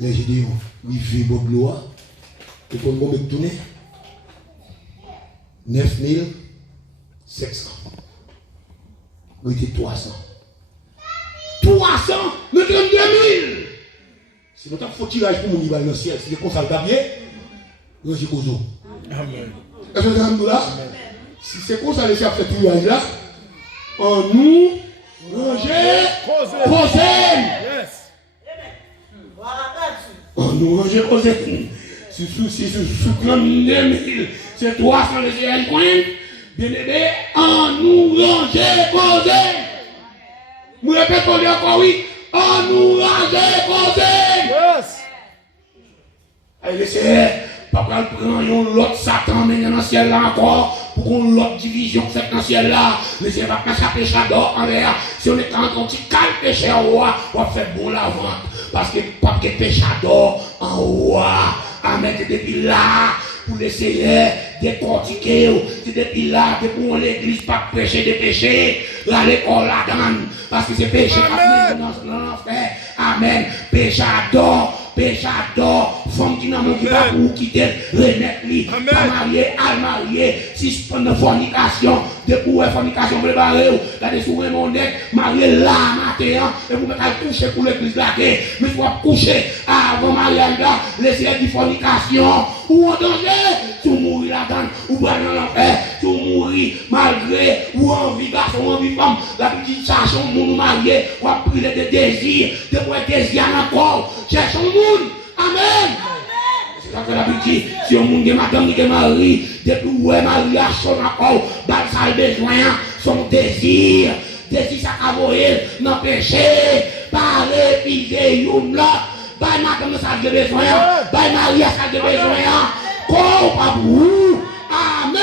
Les vidéos, ils vivent au gloire. Et pour nous tourner, 9700. Nous étions 300. 300, nous étions 2000. Si nous avons fait tirage pour nous dans le ciel, si c'est comme ça le gabier, nous sommes Kozo. Amen. Est-ce que vous avez là? Si c'est comme ça le ciel fait tirage là, en nous, ranger, poser. Yes. En nous, ranger, poser. Si sous 32 000, c'est 300 les ciel coin. Bien aimé, en nous, ranger, poser. Nous répétons encore oui. En nous ranger, poser. Yes. Allez, laissez. Papa prend l'autre Satan, mais dans le ciel là encore, pour qu'on l'autre division fait dans le ciel là, laissez pas passer péché d'or en l'air. Si on est en train de calme péché en haut, on va faire bon la vente. Parce que pas que péché d'or en haut, amen, c'est depuis là, pour l'essayer décortiquer, c'est depuis là, que pour l'église pas péché de péché, là l'école la donne, parce que c'est péché qui dans l'enfer, amen, péché d'or. Péchador, femme qui n'a pas pour quitter, renaître, pas marié, al marié, suspendre fornication, de pour fornication préparée, là dessus mon nec, marié là, matin, et vous mettez coucher pour l'église là, mais vous coucher avant mariage là, laissez la fornication, ou en danger, tout mourir là-dedans, ou pas dans l'enfer, tout mourir malgré, ou envie garçon, envie femme, la petite cherche un monde marié, ou à brûler de désir, de pour désir encore, cherche un monde. Amen. C'est ça que la petite, si on monde madame qui est mari, depuis où est mariage, son accord, dans sa besoin, son désir ça a voyé, non péché, pas réviser une là, pas madame ça a besoin, pas mariage ça a besoin, quoi pas vous. Amen.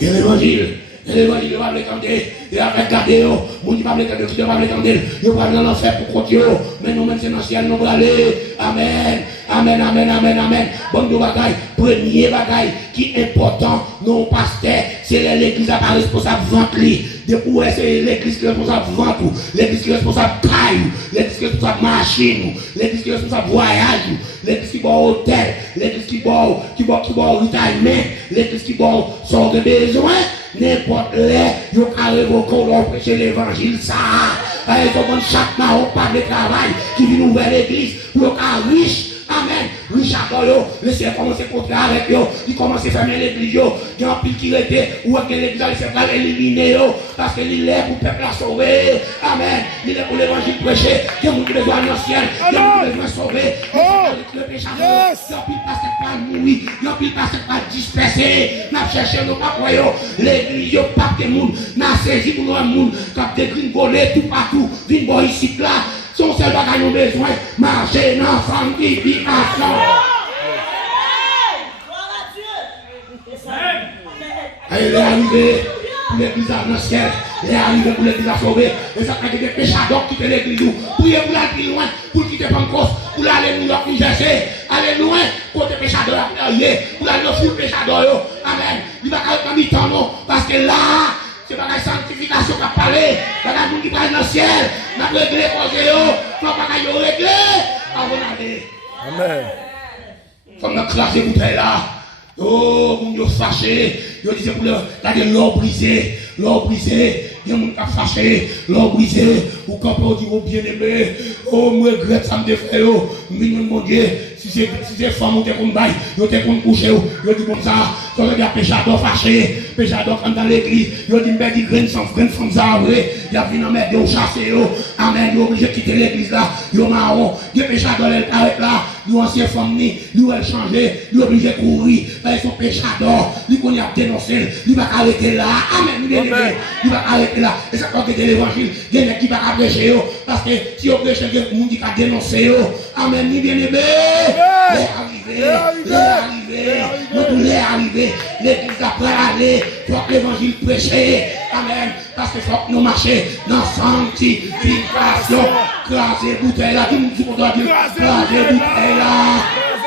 Et l'évangile, il va le canter, il va le garder, mon Dieu va le canter, il va le canter, il va dans l'enfer pour continuer, mais nous-mêmes c'est dans le ciel, nous allons aller. Amen, amen, amen, amen, amen. Bon, nous bagaille, premier bagaille qui est important, non pasteur, c'est l'église à pas responsable vente lui. Depuis c'est l'église qui est responsable vente, l'église qui est responsable caille, l'église qui est responsable machine, l'église qui est responsable voyage, l'église qui boit hôtel, l'église qui boit retirement, l'église qui boit son de besoin, n'importe les, yo carré vos colons prêcher l'évangile ça. Il faut qu'on chaque matin par le travail qui vient ouvrir l'église pour le riche. Amen. Richard Goyo, laissez commencer à contrat avec eux. Il commence à fermer l'église. Il y a un pile qui était, ou que l'église a laissé pas éliminer parce qu'il est pour le peuple à sauver. Amen. Il est pour l'évangile prêcher. Il y a un qui besoin de ciel. Il y a un qui besoin de sauver. Le péché, il y a un pile passé par mourir. Il y a un pile passé par disperser. Nous cherchons nos papas. L'église, pas de monde. Nous saisi pour nous, monde. Quand des grines volées tout partout. Vine boy ici là. Son seul bagage nous besoin, marcher dans la sanctification. Elle est arrivée pour l'église dans le ciel. Elle est arrivée pour l'église à sauver. Et ça fait des péchadors qui quittent l'église. Priez pour aller plus loin, pour quitter Pancos, pour aller New York, New Jersey. Aller loin, côté péchador, pour aller dans le péchador. Amen. Il va pas être mi-temps, non, parce que là, c'est pas la sanctification qui a parlé. C'est la monde qui parle dans le ciel. Nous avons réglé pour eux. Nous n'avons pas réglé. Avant d'aller. Amen. Il faut nous classer pour là. Oh, vous êtes fâché. Vous dites pour l'or brisé. L'or brisé. Il y a des gens qui fâché. L'or brisé. Ou quand on dit, oh bien aimé. Oh, moi, je regrette ça me défait. Mon Dieu. Si c'est femme ou t'es comme bail, ou t'es comme couché, ou dit comme ça, quand on dit péchador fâché, péchador comme dans l'église, ou dit mais dit graine sans graine femme ça, il a venu en mettre au chasser, amen, il est obligé de quitter l'église là, il est marron, il est péchador avec là, il est ancien femme, il est changé, il est obligé de courir, ils sont péchador, il connaît à dénoncer, il va arrêter là, amen, il va arrêter là, et ça quand c'est l'évangile, il y a qui va prêcher, parce que si on prêche, il y a des gens qui va dénoncer, amen, il bien aimé. L'est arrivé, l'église après aller, faut que l'évangile prêcher, amen, parce que faut que nous marchions dans sanctification, craser bouteille là, tout le monde doit dire, craser bouteille là,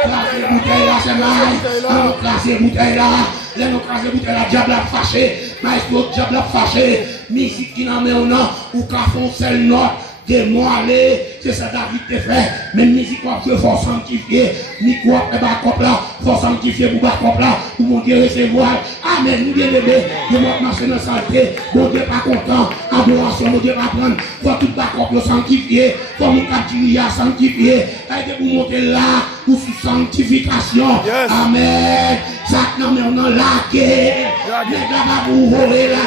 craser bouteille là, c'est mal. Nous craser bouteille là. Là, nous craser bouteille là, diable a fâché. Maestro, diable a fâché. Musique qui n'a même non, ou qu'à fond seul note. Démoilé, c'est ça David te fait. Mais musique quoi que faut sanctifier. Ni quoi et bas cop là, faut sanctifier pour bas cop là, pour mon Dieu recevoir. Amen, nous bien bébé, de votre marcher dans saleté. Mon Dieu pas content, adoration, mon Dieu pas prendre. Faut tout bas cop le sanctifier, faut mon captiver à sanctifier. Aide pour monter là, pour sous sanctification. Amen. Ça non mais on a laqué. Mais là pour voler la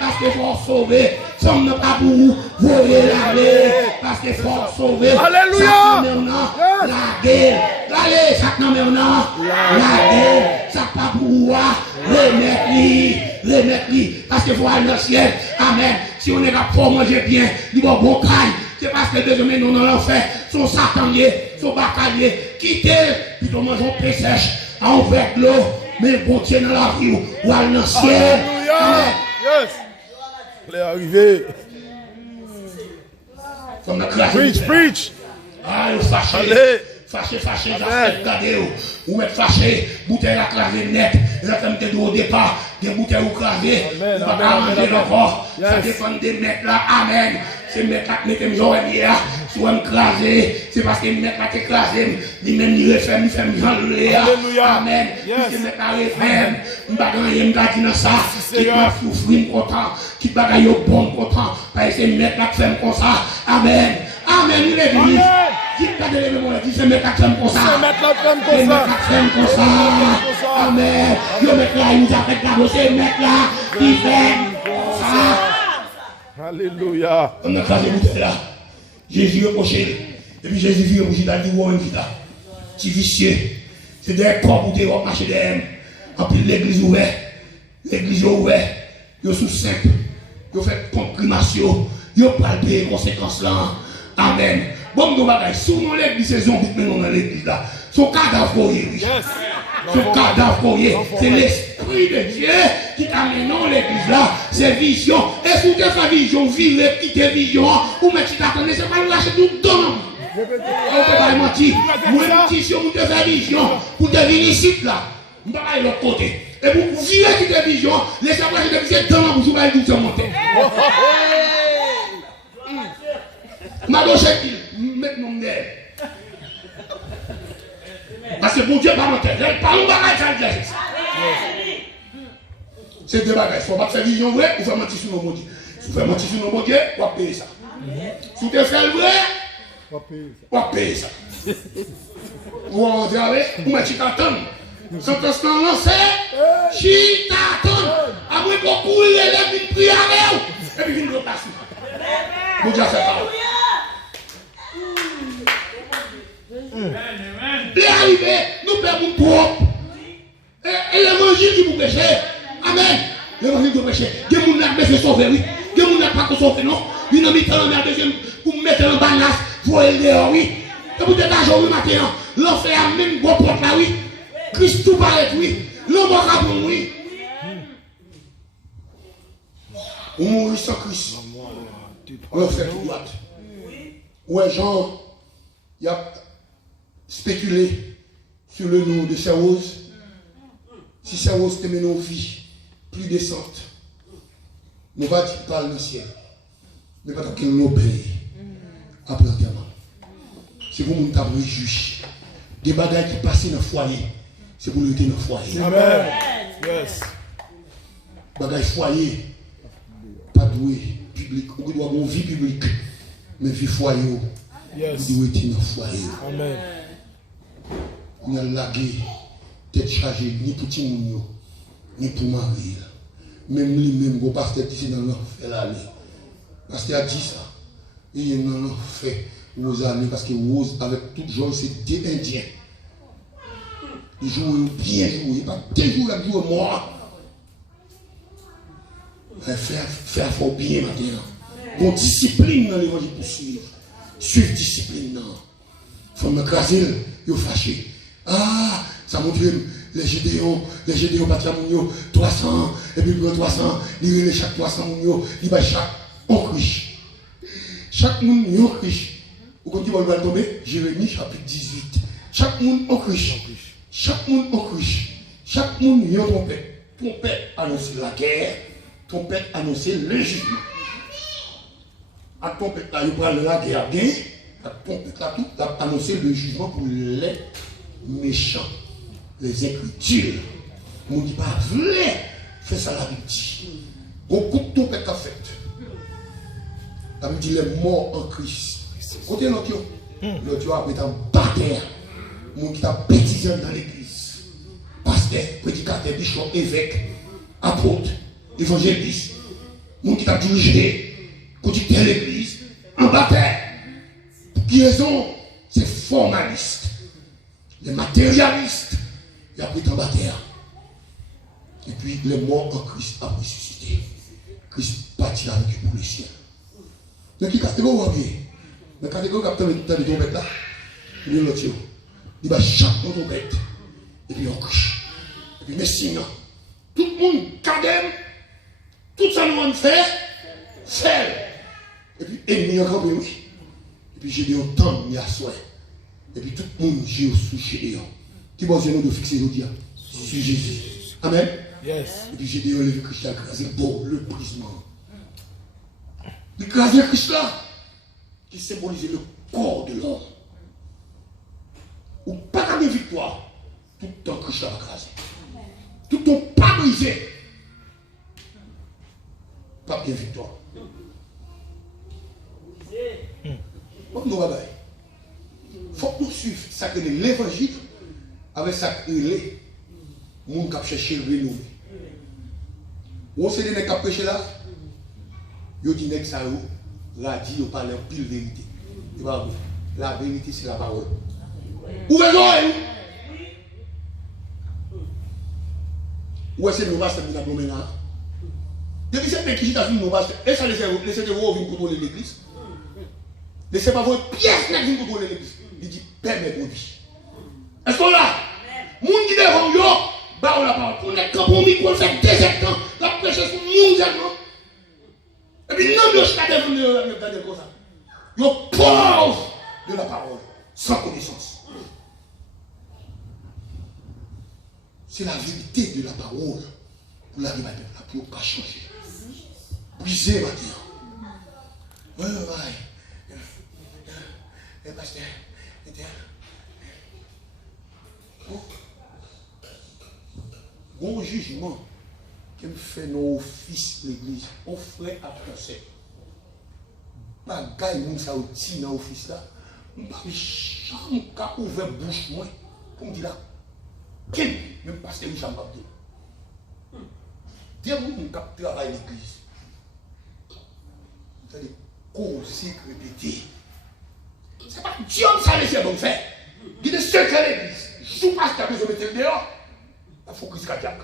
parce qu'il faut sauver. Somme n'a pas pour voler la parce qu'il faut sauver. Alléluia. La guerre. Allez, ça non mais on a la guerre. Ça pas pour remettre lui. Parce qu'il faut aller dans le ciel. Amen. Si on n'est pas pour manger bien, du bon caille. C'est parce que désormais nous dans l'enfer. Son satanier, son bacalier. Quittez, puis on mange un peu sèche. En fait l'eau. Mais bon Dieu dans la vie ou aller dans le ciel. Alléluia. Yes. Il est arrivé. Preach. Ah, il fâché. Allez. Fâché, regardez ou mettre fâché, bouteille à craser net. Là, comme tu au départ, des bouteilles ou craser, on va pas manger encore. Ça dépend des mecs là, amen. C'est mecs là qui mettent mes oreilles là, soit me craser, c'est parce que mecs là qui craser, lui-même il refait, il fait me amen. C'est mecs là refait, m'bagaille m'gadi dans ça, qui va souffrir content, qui bagaille au bon content, parce que c'est mecs là qui fait comme ça, amen. Amen, il est venu. Dites pas de lever mon dit c'est mettre l'accent comme ça. C'est mettre l'accent comme ça. Comme ça. Amen. Je mettre là, il nous a fait la c'est mettre là, il fait ça. Alléluia. On a casé bouteille là. Jésus reproché. Et puis Jésus vit au bout, il a dit, ouais, petit vicieux. C'est des corps où tu vas marcher derrière. En plus, l'église ouverte. L'église ouverte. Ils sont simples. Ils fait comprimation. Ils parlent des conséquences là. Amen. Bon, nous bagaille, souvent l'église, c'est zombie, mais non dans l'église là. Son cadavre foyer, oui. Son cadavre foyer, c'est l'esprit de Dieu qui t'amène dans l'église là. C'est vision. Et si tu fais vision, vivre, quitter vision, ou mais tu t'attends, c'est pas le lâcher tout le temps. On ne peut pas mentir. Moi, je dis, on te fait vision, pour devenir ici là. On va aller de l'autre côté. Et pour vivre quitter vision, laissez-moi que je te dans la bouche, vous allez vous monter. Ma gauche est maintenant d'air. Parce que bon Dieu pas mentir. Pas nous bagaille ça dit. C'est deux bagages. Faut pas faire vision vrai ou faire mentir sur nos bon Dieu. Si vous faites mentir sur nos bon Dieu, on va payer ça. Si tu fais le vrai, on va payer ça. Ou on dit avec, ou mais tu t'attends. Quand on se lance, tu t'attends. Après beaucoup l'élève vient prier avec vous. Et puis il nous repasse. Bon Dieu fait pas. Les arrivés, nous perdons propre. Et l'évangile qui vous péché. Amen. L'évangile qui vous péché. Des gens qui ont sauvé, oui. Des gens qui n'ont pas sauvé, non. Ils ont mis dans la deuxième pour mettre en balance, pour aller dehors, oui. Et vous êtes à jour, oui, maintenant. L'enfer a même gros porte là, oui. Christ tout paraît, oui. L'homme a bon, oui. On mourit sans Christ. On fait tout droit. Ouais, Jean, il y a spéculé sur le nom de sa rose. Si sa rose te mène aux vies plus décentes, nous va dire pas le ciel, mais pas qu'il nous paye après l'enterrement. C'est pour nous t'avoir juge. Des bagages qui passent dans le foyer, c'est pour nous être dans le foyer. Amen. Yes. Bagages foyer, pas doué public, on doit avoir une vie publique, mais vie foyer. Yes. On doit être dans le foyer. Amen. On a lagué, tête chargée, ni pour Timounio, ni pour Marie. Même lui-même, le pasteur ici dans l'enfer l'aller. Parce qu'il a dit ça. Et il est dans l'enfer, Rose allait, parce que Rose, avec toute joie, c'est des Indiens. Ils jouent bien joué, pas deux jours à jouer mort. Faire fort bien maintenant. Bon discipline dans l'évangile pour suivre. Suivre discipline, non. Il faut me craser, il faut fâcher. Ah, ça montre les Gédéons pas de 300, et puis pour 300, il relève chaque 300 mounio, il va chaque on riche. Chaque mounio riche. Vous comprenez où va tomber? Jérémie chapitre 18. Chaque monde en Christ. Chaque monde en Christ. Chaque monde y a trompette. Trompette annonce la guerre. Trompette annonce le jugement. À trompette là, il prend la guerre bien. À trompette là, tout a annoncé le jugement pour les méchants, les incrédules. On ne dit pas vrai. Fais ça la Bible dit. On coupe trompette à fait. La Bible dit les morts en Christ. Côté l'autre, l'autre a été en bataille. Mon qui t'a bêtisé dans l'église. Pasteur, prédicateur, bishop, évêque, apôtre, évangéliste. Mon qui t'a dirigé, conducteur de l'église, en bataille. Pour qui raison? C'est formaliste. Les matérialistes, il a pris en bataille. Et puis les morts en Christ a ressuscité. Christ partit avec eux pour le ciel. Donc qui casse vous voyez? Mais quand vous captez le temps de trompette là, il y a l'autre. Il va chaque trompette. Et puis on couche. Et puis mes signes. Tout le monde cadème. Tout ça nous va faire. Faire. Et puis ennemi encore oui. Et puis j'ai dit un temps, il y a soin. Et puis tout le monde j'ai sous chez eux. Qui va nous de fixer nos dieux sur Jésus. Amen. Yes. Et puis j'ai dit le Christ a écrasé bon le brisement. L'écraser Christ là. Qui symbolise le corps de l'homme. Ou pas de victoire, tout le temps Christ a écrasé. Tout le temps pas brisé. Pas de victoire. Comme nous bagaille. Il faut que nous suivions ça que l'évangile avec ça que les gens qui cherchent le renouveau. Ou c'est des gens qui prêchent là, ils disent que ça a dit, ils parlent en pile vérité. La vérité, c'est la parole. Ouvrez l'oreille. Où est-ce que nous allons faire le ménage? Depuis cette année qui est nous allons faire, et ça laissez vous venir contrôler l'église. Laissez pas vos pièces venir contrôler l'église. Il dit, permet mon vie. Est-ce qu'on l'a? Moun qui devant yo, bah on l'a pas. On est comme on micro, on fait 2 ans, la prêche sur moun seulement. Et puis non, je suis devant comme ça. Yo pauvre de la parole, sans connaissance. C'est la vérité de la parole pour la vie pour ne pas changer. Briser ma vie. Oui, oui. Et pasteur, bon jugement qui me fait nos fils l'église, on ferait à penser. Bagaille, moun sa outi dans l'office là, on ne peut pas ouvrir bouche moi pour me dire là. Quel même pasteur Richard Mabdou. Dieu nous cap travail l'église. Vous allez causer répéter. C'est pas Dieu ça laisser bon faire. Il est secret l'église. Je ne passe pas besoin de mettre dehors. Il faut crise cardiaque.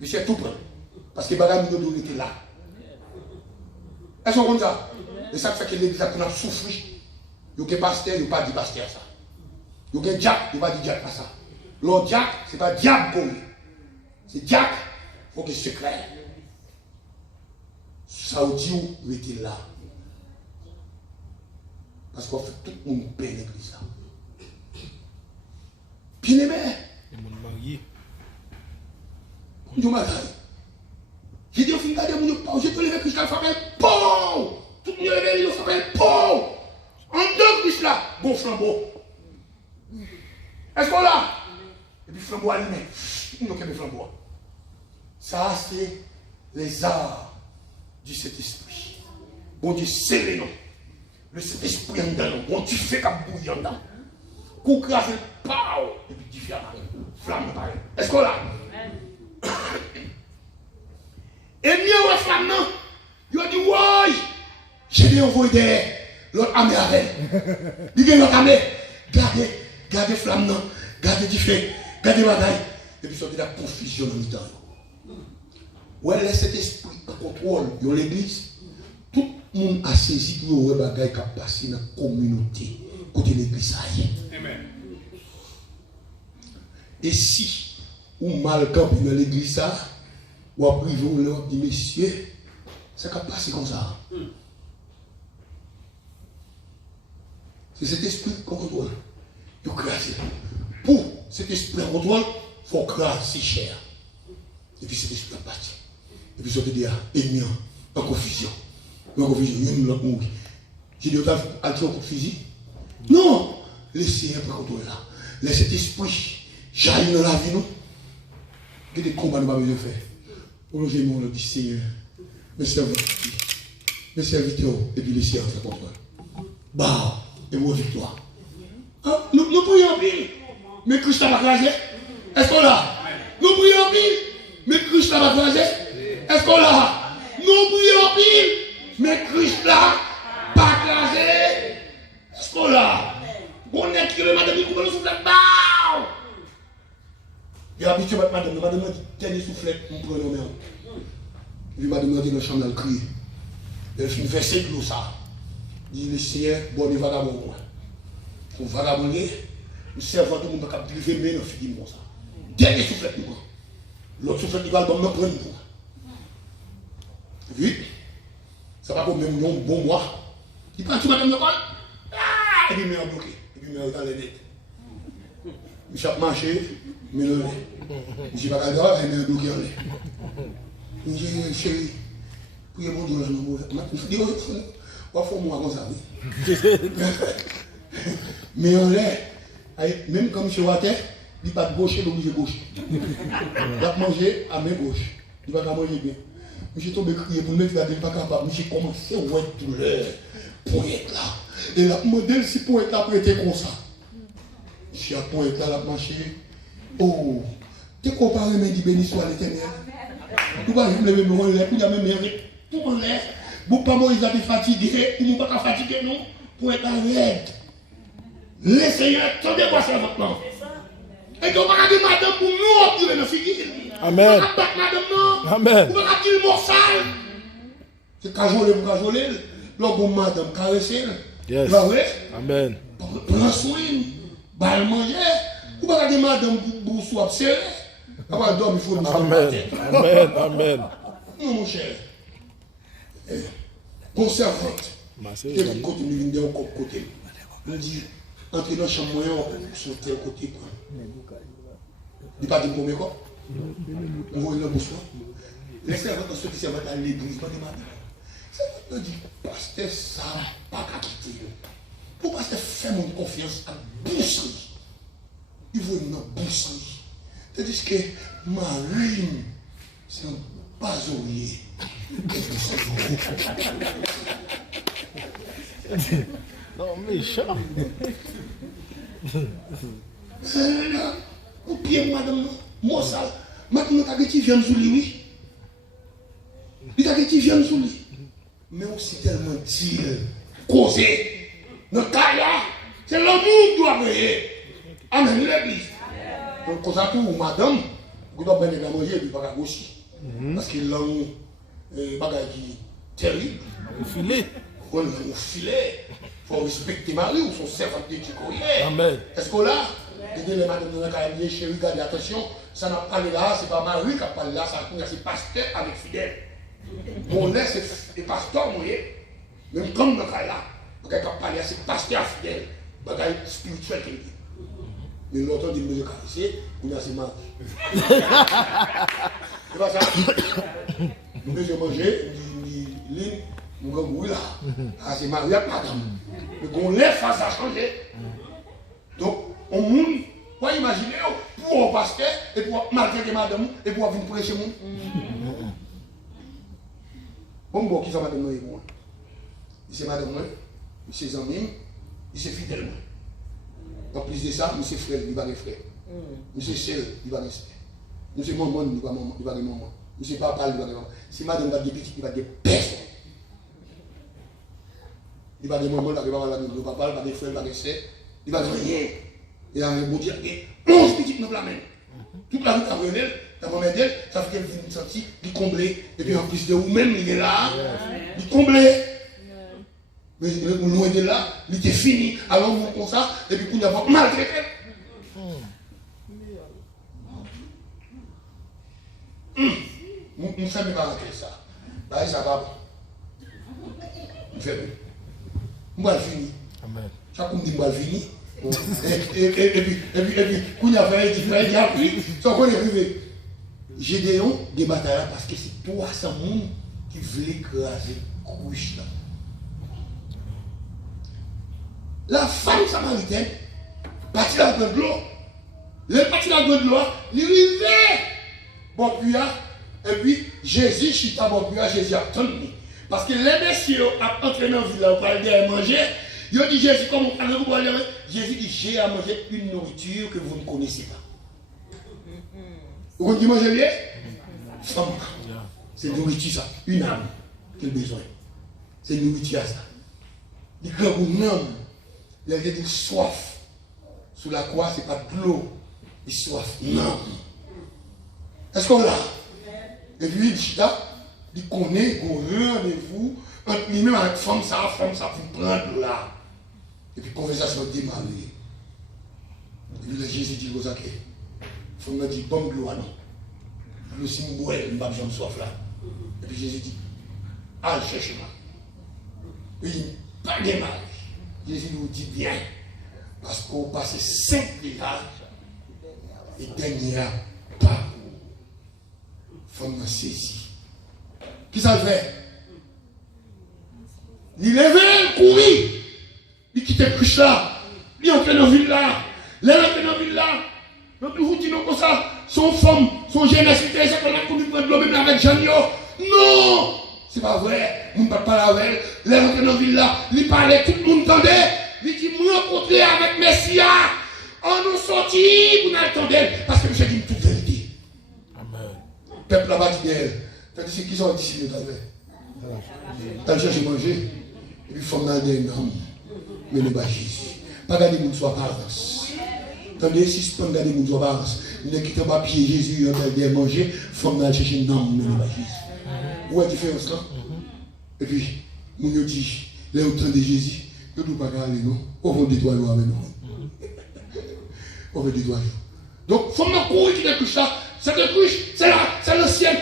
Mais c'est tout prêt. Parce que bagage nous était là. Est-ce qu'on compte ça? Et ça fait que l'église a souffert. Il y a un pasteur, il n'y a pas dit pasteur ça. Il y a un diable, il n'y a pas dit diable pas ça. L'autre diable, ce n'est pas diable comme c'est diable, il faut que c'est clair. Saoudi était là. Parce qu'on fait tout le monde paix l'église là. Bien aimé. Le monde marié. Dieu m'a dit. J'ai dit au fin de mon j'ai levé Christ là, il bon! Tout le monde levé, il fait bon! En deux Christ là, bon flambeau. Est-ce qu'on l'a? Et puis flambeau allumé. Il n'y a qu'un flambeau. Ça, c'est les arts du Saint-Esprit. Bon Dieu, c'est les noms. Le Saint-Esprit en dedans. Bon Dieu, fait comme bouillant dedans. Coup crasé, pow! Et puis Dieu fait la flamme pareil. Est-ce qu'on l'a? Et mieux, flamme non. Il a dit, ouais, j'ai dit envoyé l'autre armée avec. Il dit, l'autre armée, gardez flamme non, gardez du feu, gardez bagaille. Et puis, sortez la confusion dans le temps. Ouais, laisse cet esprit en contrôle de l'église. Tout le monde a saisi que le bagaille qui a passé dans la communauté, côté l'église. Amen. Et si, ou mal campé dans l'église, ou à privé, on leur dit, messieurs, ça va passer comme ça. C'est cet esprit qu'on contrôle. il crase. Pour cet esprit en contrôle, il faut craser cher. Et puis cet esprit est parti. Et puis, je te dis, ennemi en confusion. En confusion, il y a une autre mouille. J'ai dit, à tu en confusion? Non! Laissez un peu contrôler là. Laissez cet esprit jaillir dans la vie, non? Il y a des combats que nous avons besoin de faire. Pour nous aimer, on dit, Seigneur, mes serviteurs, et puis laissez entrer contre eux. Bah, et moi, victoire. Nous prions en pile, mais Christ va craser. Est-ce qu'on l'a? Nous prions en pile, mais Christ va craser. Est-ce qu'on l'a? Nous prions en pile, mais Christ là, pas craser. Est-ce qu'on l'a? On est qui le madame, nous pouvons nous souffler. Bah! Et habitué, madame a dit, dernier soufflet, on prend nos mains. Et puis madame a dit dans la chambre, elle crie. Elle fait une verset de l'eau, ça. Il dit, le Seigneur, bon, les vagabonds. Pour vagabonder, le servant de monde qui a privé, mais non, fait ça. Dernier soufflet, nous prend. L'autre soufflet, il va le prendre, nous. Et puis, ça va comme même un bon mois. Il prend tout madame de quoi? Et puis, il met en bloqué. Et puis, il met dans les dettes. Il chape marché, mais le lait. Je ne vais pas regarder, il met un bloqué en lait. Je dis, chérie, priez mon Dieu là, non, je dis, on va faire moi comme ça, oui. Mais en lait, même comme je suis à terre, il n'y a pas de gauche, il est obligé de gauche. Il va manger à main gauche. Il va manger bien. Je suis tombé crier pour me mettre là, il n'est pas capable. Je suis commencé à voir douleur pour être là. Et la modèle, si pour être là, pour être comme ça. Je suis à point être là, la marché. Oh, tu compares, mais dit béni soit l'Éternel. Tu vas me lever, me lever, il y a même tout en l'air. Vous pas moi, ils ont fatigué, ou pas fatigué, non, pour être à l'aide. Les seigneurs, attendez quoi ça maintenant. Et donc, on va dire madame pour nous, on va le figuer. Amen. On va battre madame, non. Amen. On va dire le morsal. C'est cajoler pour cajoler. L'homme, madame, caresser. Yes. Amen. Prends soin, balle manger. Ou pas dire madame pour soit serré. Avant de dormir, il faut nous Amen. Amen. Amen. Non, mon cher. Conservante. Quel côté nous venons de côté. On dit, entrer dans le champ moyen, on sur tel côté. Il n'y a pas de combien quoi. On voit le bonsoir. Les servantes, ceux qui servent à l'église, on dit, pasteur, ça n'a pas qu'à quitter. Pour pasteur, faire mon confiance à boucherie. Il veut une boucherie. C'est-à-dire que Marie, c'est un basolier. Non, méchant. Au pied, madame, moi ça. Maintenant, tu as dit, viens sous lui, oui. Il t'a dit, viens sous lui. Mais aussi tellement dit, causer. Notre cas là, c'est l'amour qui doit briller. Amen, l'église. Donc, comme ça, pour madame, vous doit bien manger et puis pas gauche. Parce que l'amour, bagage qui terrible. Le filet. Quand on filet, il faut respecter Marie ou son servant de Dieu. Amen. Est-ce que là, les madames de la chérie, regardez, attention, ça n'a pas parlé là, c'est pas Marie qui a parlé là, c'est pasteur avec fidèle. Mon lait, c'est pasteur, vous voyez. Même comme dans le cas là, qui a parlé, c'est pasteur fidèle, bagage spirituel qu'il dit. Mais l'autre dit, monsieur Carissé, il a ses mains. C'est pas ça. Nous devons manger, nous avons là. Ah, c'est marié avec madame. Mais qu'on lève face à changer. Donc, on monde, vous imaginez, pour un pasteur, et pour maltraiter madame, et pour venir prêcher mon. Bon, qui ça madame nous est bon. C'est madame moi, c'est amis, c'est fidèle moi. En plus de ça, monsieur frère, il va les frères. Monsieur Chel, il va les frères. Monsieur maman, il va les maman. Monsieur papa, il va les maman. Si madame va des petits, il va des personnes. Il va des mamans, il va des papa, il va des frères, il va des sœurs. Il va rien. Il va vous dire, 11 petites dans la main. Toute la vie, tu as rené, tu as remédié, ça fait qu'elle vient de sentir, il comblé. Et puis en plus de vous-même, il est là, il comblé. Mais loin de là, il était fini. Alors on comme ça, et puis on a pas maltraité. On fait mes parents ça. Là, ça va. On fait. On va finir. Amen. Chaque fois qu'on dit on va finir, Et puis, quand il a fait, il a pris, sans qu'on est arrivé. Gédéon, des batailles parce que c'est 300 personnes qui voulaient écraser couche là. La femme samaritaine, partie la grande l'eau. Elle partie la grande l'eau, il arrivait. Bon, puis, et puis, Jésus, chita, bon, puis, Jésus a tenu. Parce que les messieurs ont entré dans la ville pour aller manger. Ils ont dit, Jésus, comment allez-vous pour aller manger? Jésus dit, j'ai à manger une nourriture que vous ne connaissez pas. Vous comprenez manger bien? Femme. C'est nourriture ça. Une âme. Quel besoin? C'est nourriture ça. Les grands âme. Il y a une soif. Sous la croix, ce n'est pas de l'eau. Il soif. Non. Est-ce qu'on l'a? Et puis, il connaît qu'on rendez-vous entre lui-même avec femme, ça vous prendre là. Et puis, conversation démarrée. Et puis, Jésus dit aux acquis. Il faut me dire, bon, gloire, non. Le symbole, je ne vais pas soif là. Et puis, Jésus dit, ah, cherche-moi. Il dit, pas de mal. Jésus nous dit bien. Parce qu'on passe 5 villages et dernier pas. Femme m'a saisi. Qui ça fait? Il levait, courir. Il quittait le couche là. Il entrait dans la ville là. Il entrait dans la ville là. Donc, vous dites comme ça, son femme, son jeunesse, c'est qu'on a prendre l'eau même avec Janio. Non! C'est pas vrai. On ne parle pas avec elle. Il entrait dans la ville là. Il parlait, tout le monde entendait. Il dit, moi, rencontrer avec Messia. On nous sortit pour nous attendre. Parce que je dis toute vérité. Amen. Le peuple là-bas dit d'elle. C'est qui sont disciples d'elle. Elle cherche à manger. Et puis, il faut demander un homme. Mais le bas Jésus. Pas garder mon soir par avance. Attendez, si je peux garder mon soir par avance. Ne quittez pas pied Jésus, il a bien manger. Il faut aller chercher un homme. Mais le bas Jésus. Où est la différence là? Et puis, mon Dieu dit, là au temps de Jésus, je ne peux pas aller, non? On va détoiler avec nous. On va détoiler. Donc, il faut me courir qui te couche là. Cette couche, c'est l'ancienne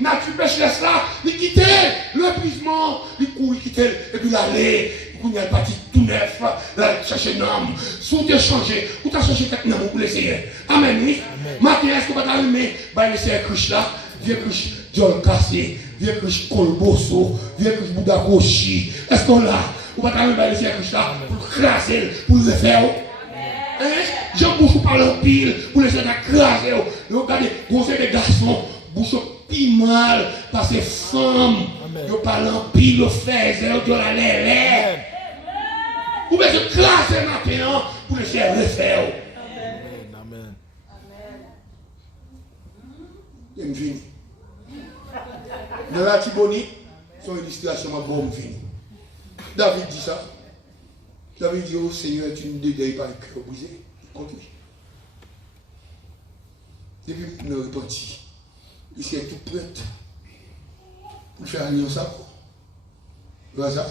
nature pécheresse là. Il quittait l'épuisement, il courait, il quittait, et puis il allait, il est parti tout neuf, là, chercher un homme. Si vous avez changé, vous avez changé quelqu'un pour l'essayer. Amen, oui. Maintenant, est-ce que vous avez allumé, bah, laissez la couche là, vieux couche Diol cassé, vieux couche Colbosso, vieux couche Bouddha Rochi. Est-ce qu'on l'a? Vous avez allumé, bah, laissez la couche là, pour craser, pour le faire. Jean Bouchou parle en pile pour laisser la craser. Regardez, vous avez des garçons, Bouchou pile mal par ces femmes. Vous parlez en pile, vous faites, vous la lèvre. Vous pouvez se craser maintenant pour laisser le faire. Amen. Je me finis. Dans la Tiboni, c'est une illustration à bon fini. David dit ça. David dit, oh Seigneur, tu ne dédailles pas le cœur brisé. Continue. Depuis que nous repentis, il s'est tout prêt pour faire alliance à quoi? Le hasard.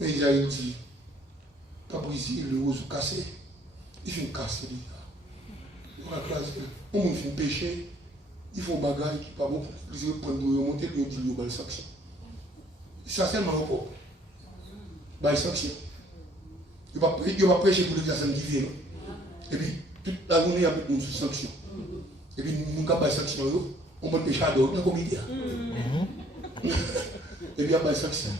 Mais Isaïe dit, pas briser le rose cassé. Il fait casser. On fait péché. Il faut bagaille qui pas bon. Ils vont prendre le remonter, ils vont dire, il y a une sanction. Ça, c'est le rapport. Bah, sanction. Il va prêcher pour l'exercice divin. Et puis, toute la journée, il y a beaucoup de sanctions. Et puis, nous avons des sanctions, on va pécher à d'autres, dans le comité. Et puis, il y a des sanctions.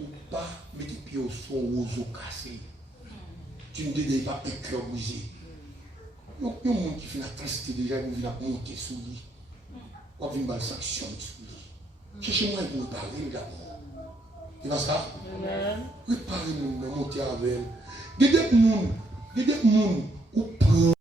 Ou pas mettre les pieds au son, aux os cassés. Tu ne dédaies pas un cœur brisé. Il y a un monde qui fait la tristesse déjà, il vient monter sous lui. On va venir des sanctions sous lui. Cherchez-moi pour parler d'abord. Il va ça? Réparez-nous, monter avec elle. Il y a des gens qui prennent